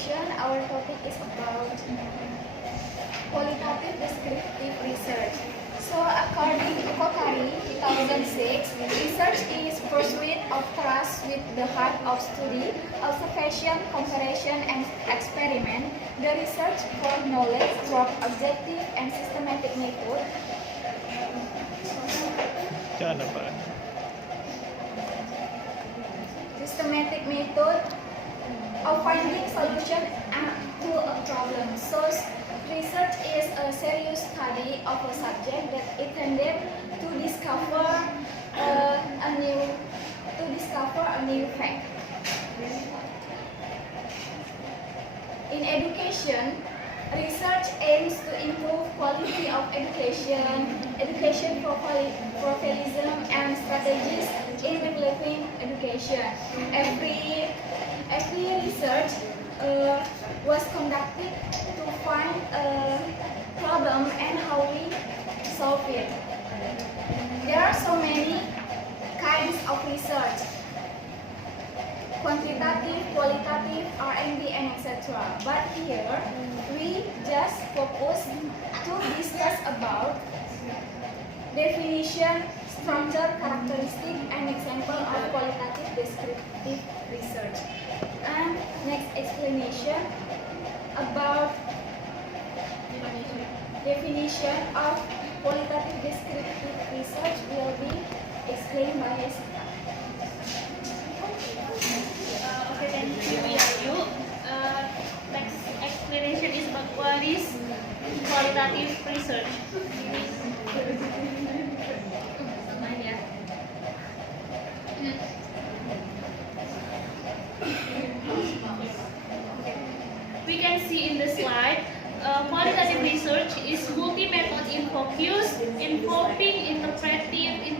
presentation, our topic is about qualitative descriptive research. So according to Kokari 2006, research is pursuit of trust with the heart of study, observation, comparison, and experiment. The research for knowledge through objective and systematic method. Systematic method of finding solution to a problem. So research is a serious study of a subject that intended to discover a new fact. In education, research aims to improve quality of education professionalism, and strategies in developing education. Every research was conducted to find a problem and how we solve it. There are so many kinds of research: quantitative, qualitative, R&D, and etc. But here we just focus to discuss about definition, structure, characteristic, and example of qualitative descriptive research. And next explanation about definition of qualitative descriptive research will be explained by Jessica. Okay, thank you, Yayu. Next explanation is about what is qualitative research. We can see in the slide, qualitative research is multi-method in focus, involving interpretive,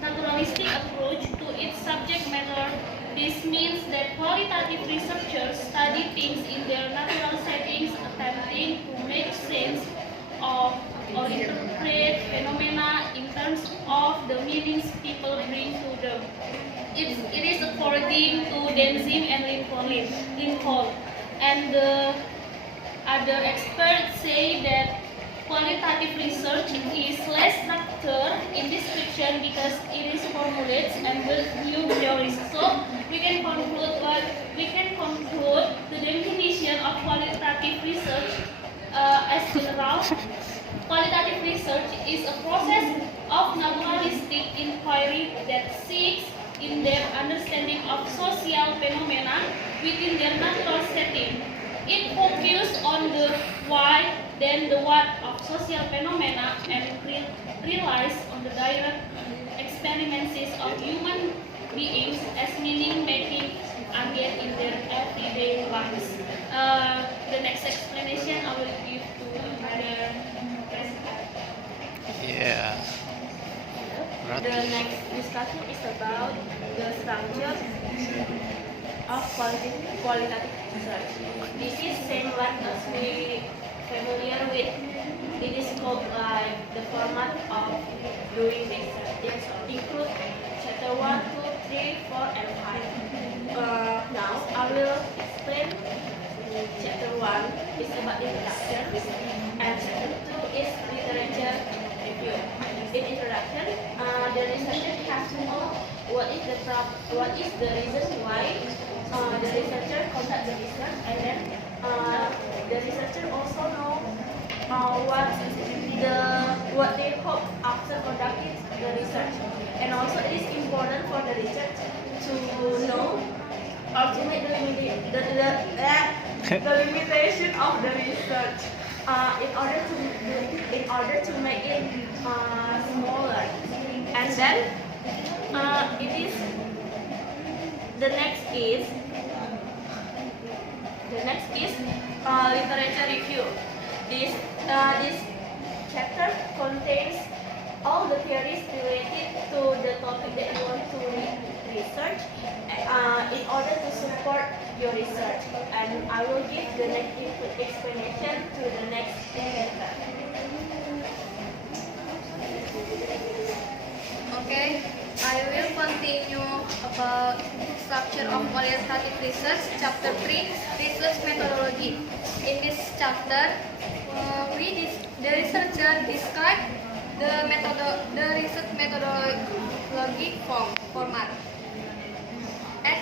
naturalistic approach to its subject matter. This means that qualitative researchers study things in their natural settings, attempting to make sense of or interpret phenomena in terms of the meanings people bring to them. It is according to Denzim and Lincoln. And the other experts say that qualitative research is less structured in description because it is formulates and builds new theories. So we can conclude the definition of qualitative research as general. Qualitative research is a process of naturalistic inquiry that seeks in-depth understanding of social phenomena within their natural setting. It focuses on the why, then the what of social phenomena, and relies on the direct experiments of human beings as meaning-making agents in their everyday lives. The next explanation I will give to another president. Yeah. The next discussion is about the structure of qualitative research. This is same like as we familiar with. It is called like the format of doing research. It includes chapter 1, 2, 3, 4, and 5. Now I will explain. Chapter 1 is about introduction, and chapter 2 is literature review. In introduction, the researcher has to know what is the reason why the researcher conduct the research, and then the researcher also know what they hope after conducting the research. And also it is important for the research to know or to make the limitation of the research in order to make it smaller. And then it is the next is literature review. This chapter contains all the theories related to the topic that you want to research in order to support your research. And I will give the next explanation to the next presenter. Okay, I will continue about structure of qualitative research, chapter 3, research methodology. In this chapter, the researcher describe the research methodology format. And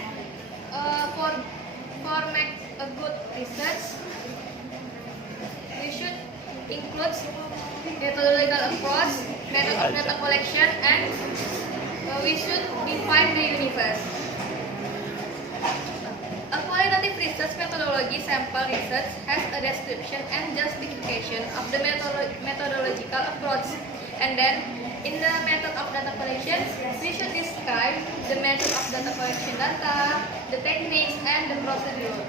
for make a good research, we should include methodological approach, method of data collection, and we should define the universe. A qualitative research methodology sample research has a description and justification of the methodological approach. And then, in the method of data collection, we should describe the method of data collection data, the techniques, and the procedure.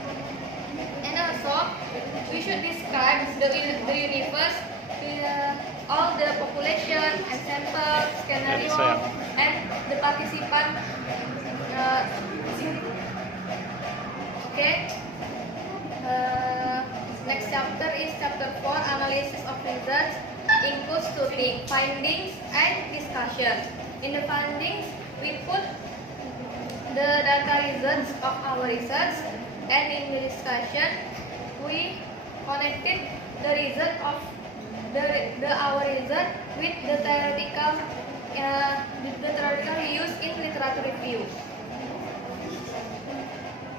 And also, we should describe the universe, all the population and sample, scenario, and the participant. Okay. Next chapter is chapter 4, analysis of results. Includes two things, findings and discussion. In the findings, we put the data results of our research, and in the discussion, we connected the result of our result with the theoretical use in literature review.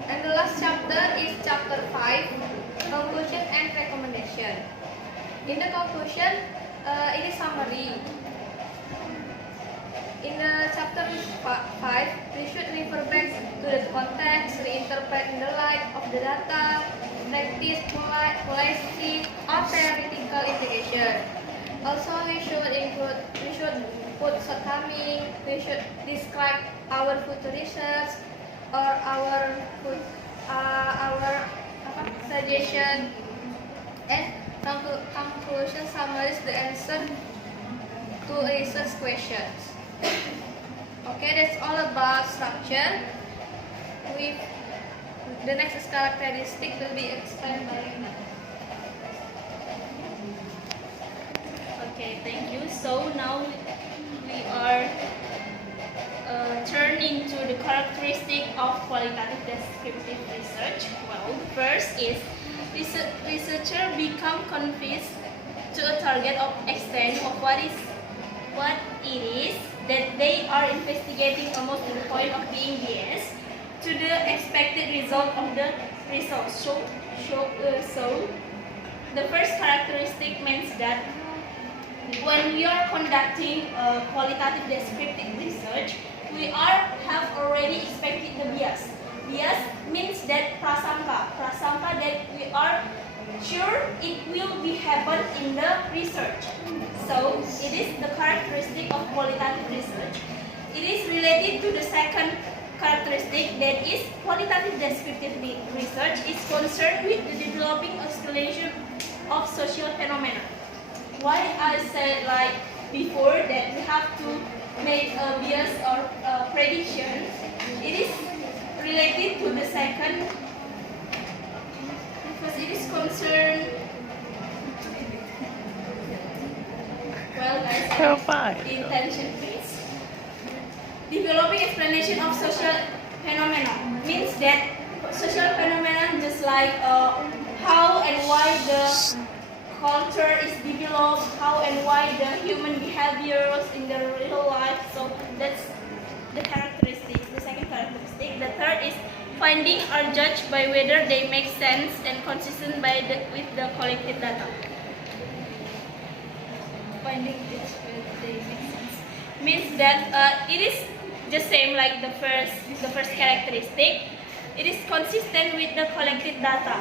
And the last chapter is chapter 5, conclusion and recommendation. In the conclusion, it is summary. In the chapter 5, we should refer back to the context, reinterpret in the light of the data, practice policy or theoretical integration. Also, we should put shortcoming, we should describe our future research or our suggestion, and conclusion summarizes the answer to research questions. Okay, that's all about structure. The next characteristic will be explained by Rina. Okay, thank you. So now we are turning to the characteristic of qualitative descriptive research. Well, the first is researcher become convinced to a target of extent of what it is that they are investigating, almost to the point of being biased to the expected result of the result. So the first characteristic means that when we are conducting qualitative descriptive research, we have already expected the bias. Bias means that prasangka that we are sure it will be happen in the research. So it is the characteristic of qualitative research. It is related to the second characteristic, that is qualitative descriptive research is concerned with the developing explanation of social phenomena. Why I said like before that we have to make a bias or a prediction, it is related to the second because it is concerned. Well guys, the intention please. Developing explanation of social phenomena means that social phenomena just like how and why the culture is developed, how and why the human behaviors in the real life. So that's the characteristics, the second characteristic. The third is findings are judged by whether they make sense and consistent with the collected data. Finding this whether they make sense means that it is the same like the first characteristic. It is consistent with the collected data.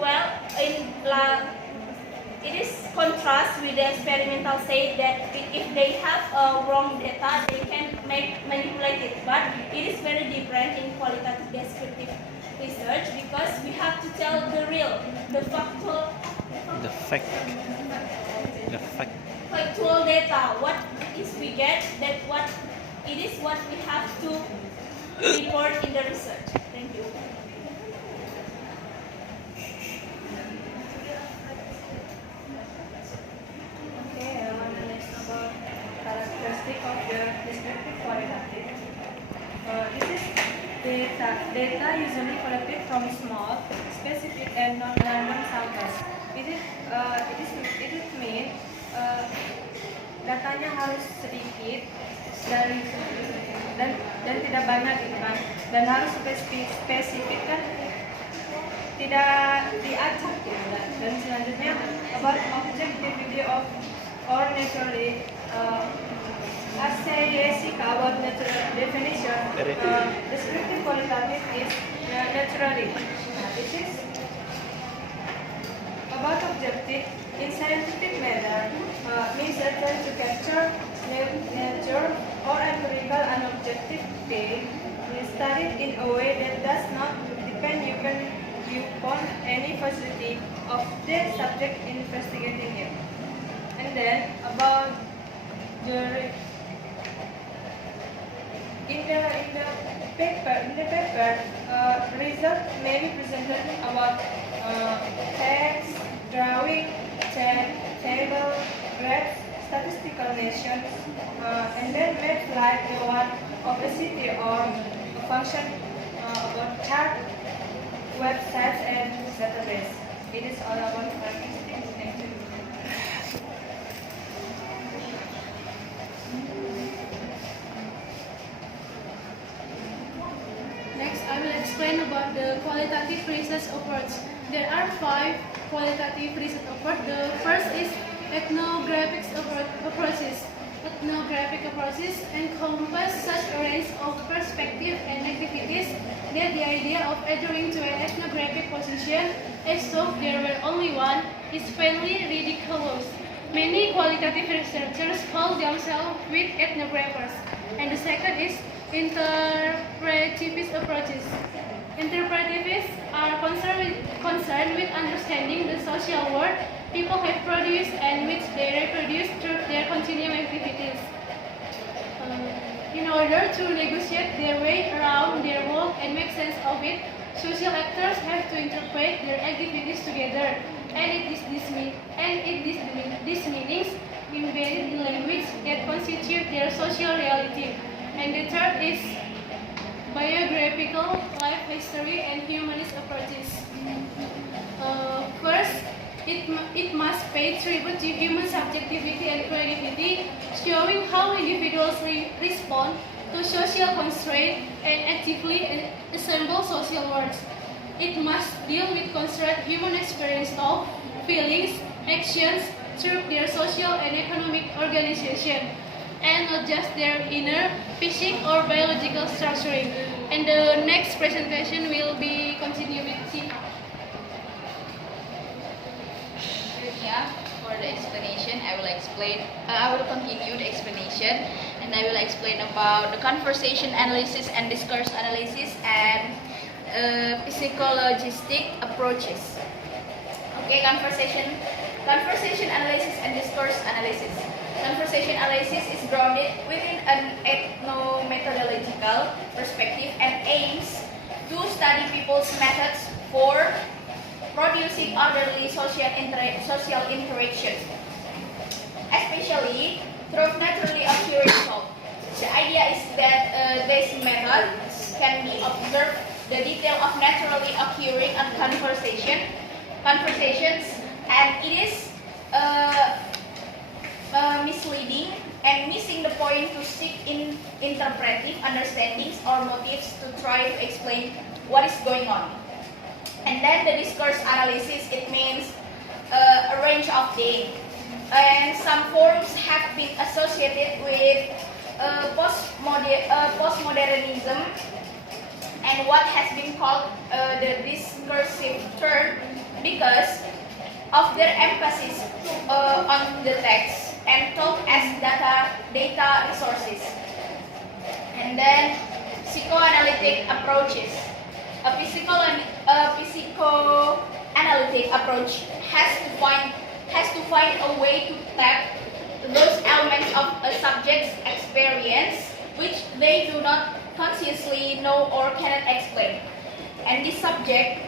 Well, it is contrast with the experimental say that if they have wrong data, they can manipulate it. But it is very different in qualitative descriptive research because we have to tell the real, the factual data. What is we get, that what it is what we have to report in the research. Thank you. Characteristic of the descriptive qualitative. This is data data usually collected from small, specific, and non-random samples. It mean datanya harus sedikit dan tidak banyak gitu kan, dan harus spesifik kan, tidak diacak gitu kan. Dan selanjutnya about objectivity of or naturally about natural definition, descriptive qualitative is naturally. This is about objective in scientific manner, means attempt to capture nature or empirical and objective data studied in a way that does not depend upon any facility of the subject investigating it. And then about the in the paper, result may be presented about text, drawing, table, graphs, statistical nations, and then math like the one of a city or a function about chart, websites, and database. It is all about marketing. Thank you. Next, I will explain about the qualitative research approach. There are 5 qualitative research approaches. The first is ethnographic approaches. Ethnographic approaches encompass such a range of perspectives and activities that the idea of adhering to an ethnographic position, as though there were only one, is faintly ridiculous. Many qualitative researchers call themselves with ethnographers. And the second is interpretivist approaches. Interpretivists are concerned with understanding the social world people have produced and which they reproduce through their continuing activities. In order to negotiate their way around their world and make sense of it, social actors have to interpret their activities together, and it is these meanings embedded in language that constitute their social reality. And the third is biographical, life history, and humanist approaches. First, it must pay tribute to human subjectivity and creativity, showing how individuals respond to social constraints and actively assemble social worlds. It must deal with construct human experience of feelings, actions through their social and economic organization, and not just their inner physical or biological structuring. And the next presentation will be continued with Tina. For the explanation, I will continue the explanation, and I will explain about the conversation analysis and discourse analysis and psychologistic approaches. Okay, conversation analysis and discourse analysis. Conversation analysis is grounded within an ethno-methodological perspective and aims to study people's methods for producing orderly social interaction, especially through naturally occurring thought. The idea is that these methods can be observed the detail of naturally occurring conversations, and it is misleading and missing the point to seek in interpretive understandings or motives to try to explain what is going on. And then the discourse analysis, it means a range of data. And some forms have been associated with postmodernism and what has been called the discursive turn because of their emphasis on the text and thought as data resources. And then psychoanalytic approaches. A psychoanalytic approach has to find a way to tap those elements of a subject's experience which they do not consciously know or cannot explain. And this subject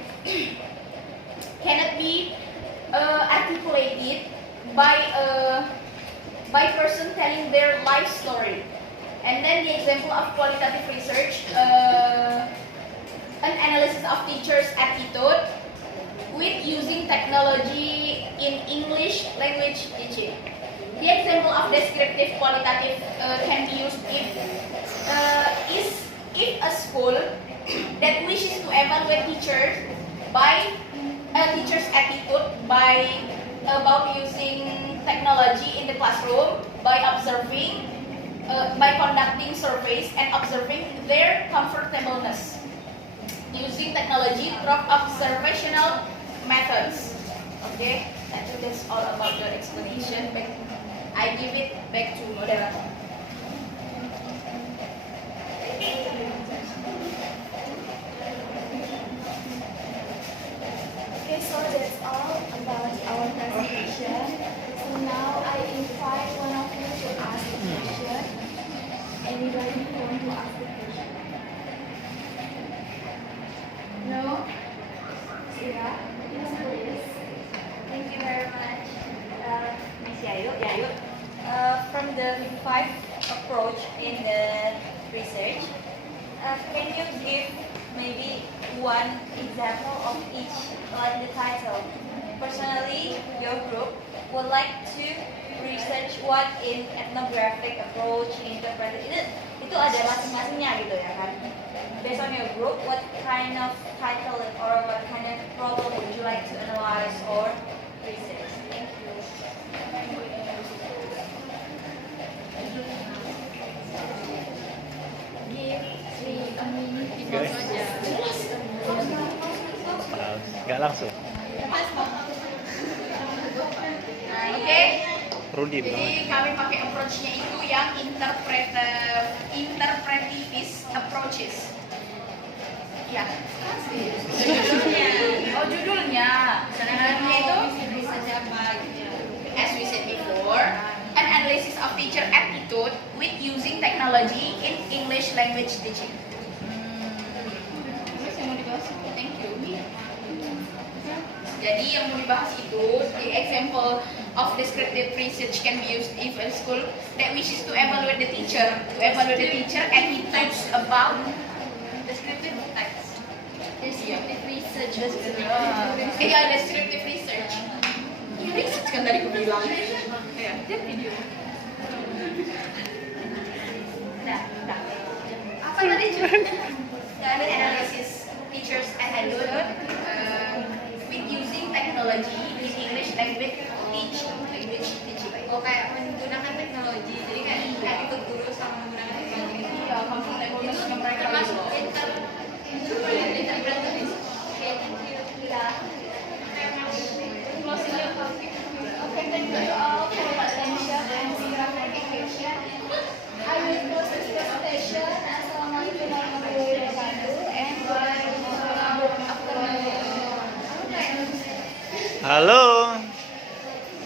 cannot be articulated by person telling their life story. And then the example of qualitative research, an analysis of teachers' attitude with using technology in English language teaching. The example of descriptive qualitative can be used if a school that wishes to evaluate teachers by teachers' attitude about using technology in the classroom by observing, by conducting surveys and observing their comfortableness using technology through observational methods. Okay, I think that's all about the explanation. I give it back to moderator. Okay, so that's all about our presentation. So now I invite one of you to ask the question. Anybody who want to ask the question? No? Yeah? Yes, please. Thank you very much, Miss Yayu. From the 5 approach in the research, can you give maybe one example of each, like the title? Personally, your group would like to research what in ethnographic approach, interpretive, itu ada masing-masingnya gitu ya kan? Based on your group, what kind of title or what kind of problem would you like to analyze or research? Thank you. Give 3 minutes. Nggak langsung. Oke. Rudi Jadi kami pakai approach-nya itu yang interpretivist approaches. Ya. Oh judulnya. Judulnya itu as we said before, an analysis of teacher attitude with using technology in English language teaching. Thank you. Jadi yang mau dibahas itu, the example of descriptive research can be used if a school that wishes to evaluate the teacher, attitudes about descriptive text. Descriptive research. Iya, descriptive research. Ya, research kan tadi aku bilang. Ya, dia video. Nah. Apa tadi? Nggak ada